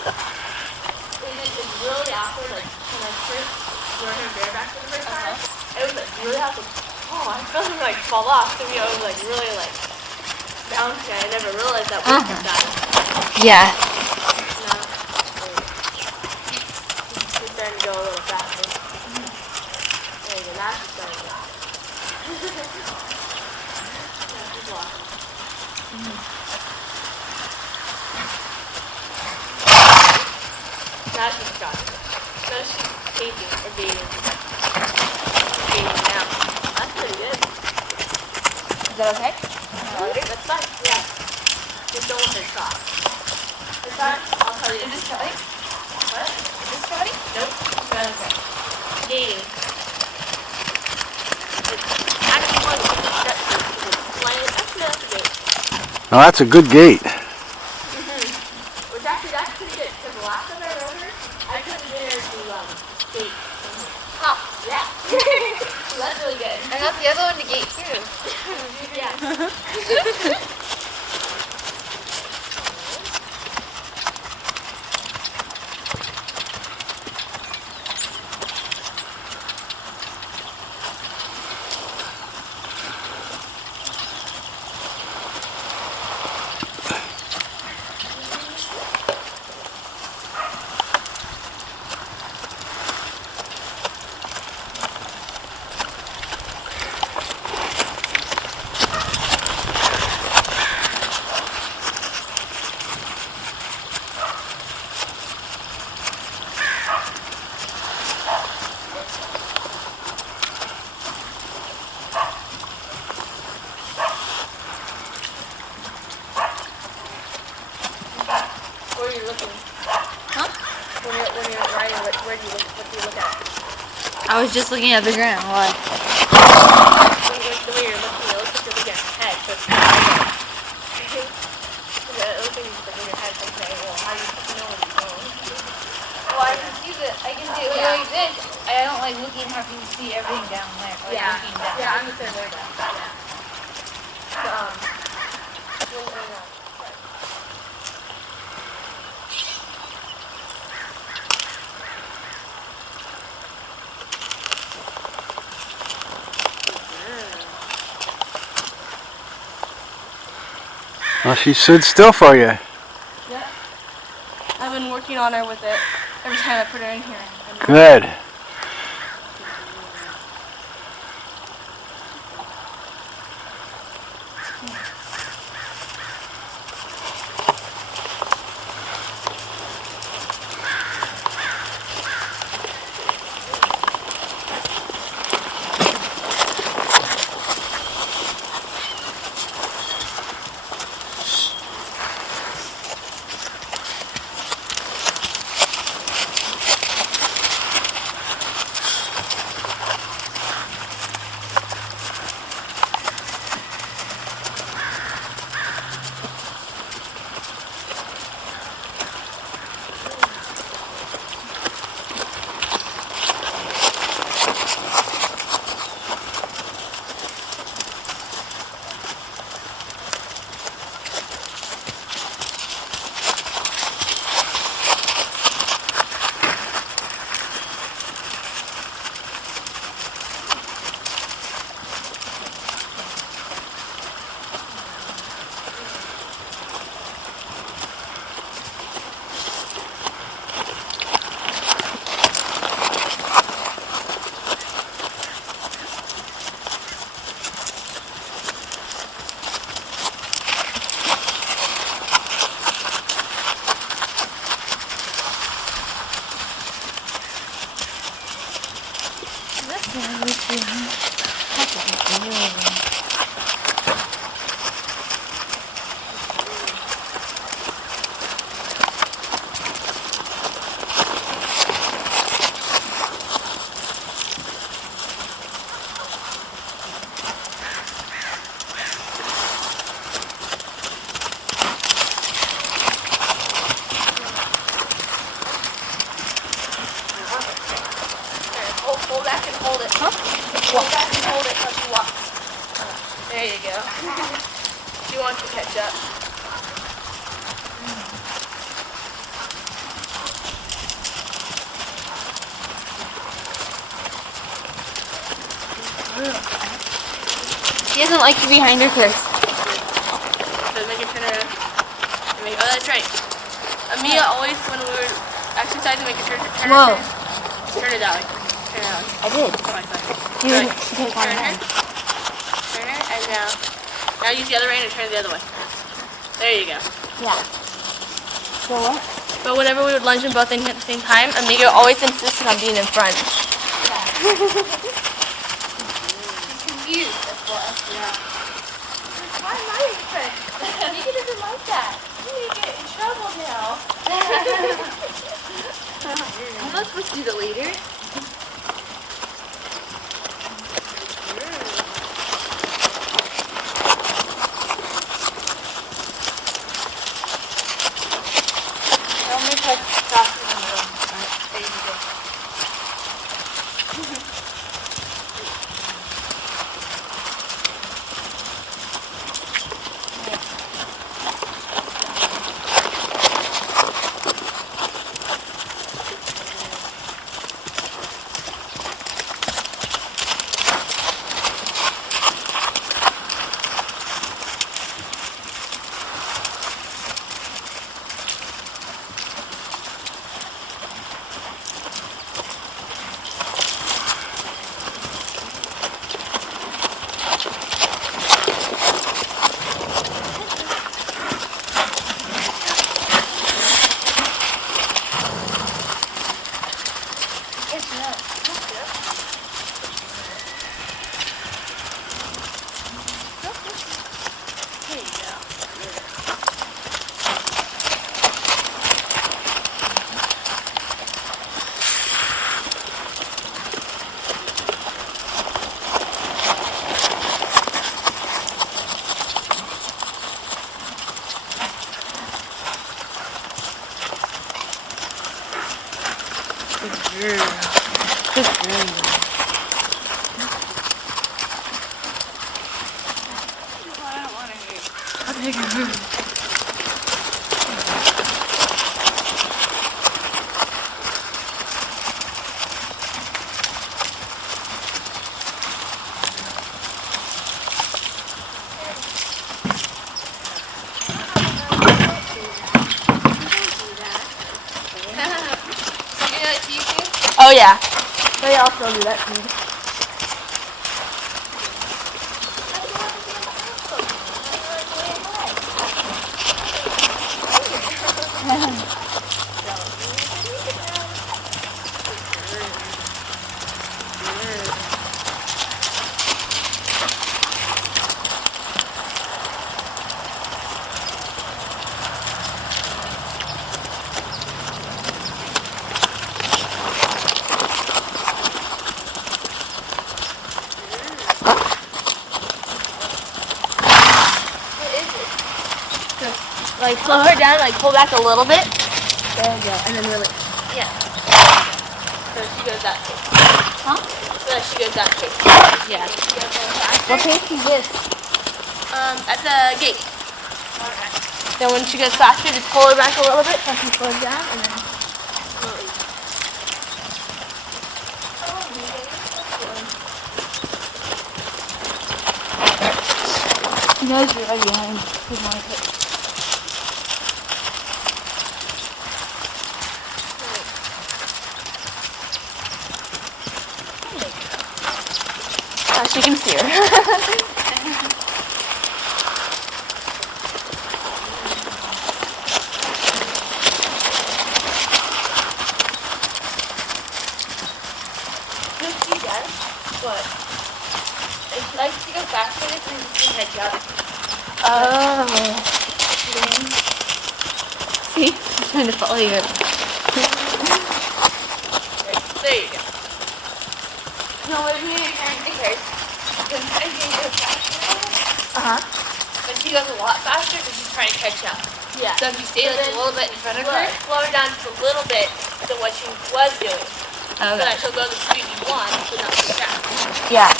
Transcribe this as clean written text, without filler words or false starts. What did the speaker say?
It's really awkward, like when I first learned her bareback for the first time. It was like really awkward. Oh, I felt him like fall off. So, it was like really like bouncy. I never realized that was that. Yeah. No. She's starting to go a little faster. There you go. Now she's starting to go. Yeah, she's lost. Now she's got it. Now she's taking or dating. Dating now. That's pretty good. Is that okay? That's fine. Yeah. Just don't let her talk. This time, I'll tell you. Is this Kelly? What? Is this Kelly? Nope. Okay. Dating. It's actually one of the steps to explain. Actually, that's a gate. Now that's a good gait. Which actually, that's pretty good. Because the last time I rode her, I couldn't get her to gate. Huh. Yeah. So that's really good. I got the other one to gate too. Yeah. Where are you looking? Huh? When you're riding, where do you look? What do you look at? I was just looking at the ground. Why? The way you're looking, it looks like you're looking at your head. So it's kind of like, it looks like you're looking at your head. So you say, well, how do you know where you're going? Well, I can see that. I can do it like this. I don't like looking, having to see everything down there. Or looking down. Yeah, I'm the same way though. Yeah. So, Well, she stood still for you. yeah. I've been working on her with it every time I put her in here. Good. doesn't like to be behind her curse. So make it turn around. Oh, that's right. Amia always, when we were exercising, make it turn Whoa. Turn it that way. Turn it that way. I did. Come on, son. She didn't take on Turn her. her. Turn her, and now use the other rein and turn it the other way. There you go. Yeah. So what? But whenever we would lunge them both in here at the same time, Amiga always insisted on being in front. She's confused, that's what. Yeah. Why am I in front? Amiga doesn't like that. You may get in trouble now. I'm not supposed to be the leader. Tell me to stop in the middle. Alright, there you go. Oh yeah. They also do that to me. Like slow her down, like pull back a little bit. There you go, and then release. Yeah. So she goes that pace. Huh? So she goes that pace. Yeah. What pace is this? That's a gate. Okay. Then when she goes faster, just pull her back a little bit so she slows down, and then release. You guys are right behind. Who's my pick? She can see her. She does, but she likes to go faster and she head jump. Oh. See? I'm trying to follow you. There you go. No, what do you mean? Sometimes you go faster. But she goes a lot faster because she's trying to catch up. Yeah. So if you stay like a little bit in front of her, slow her down just a little bit to what she was doing. Okay. So that she'll go the speed you want, but not too fast. Yeah.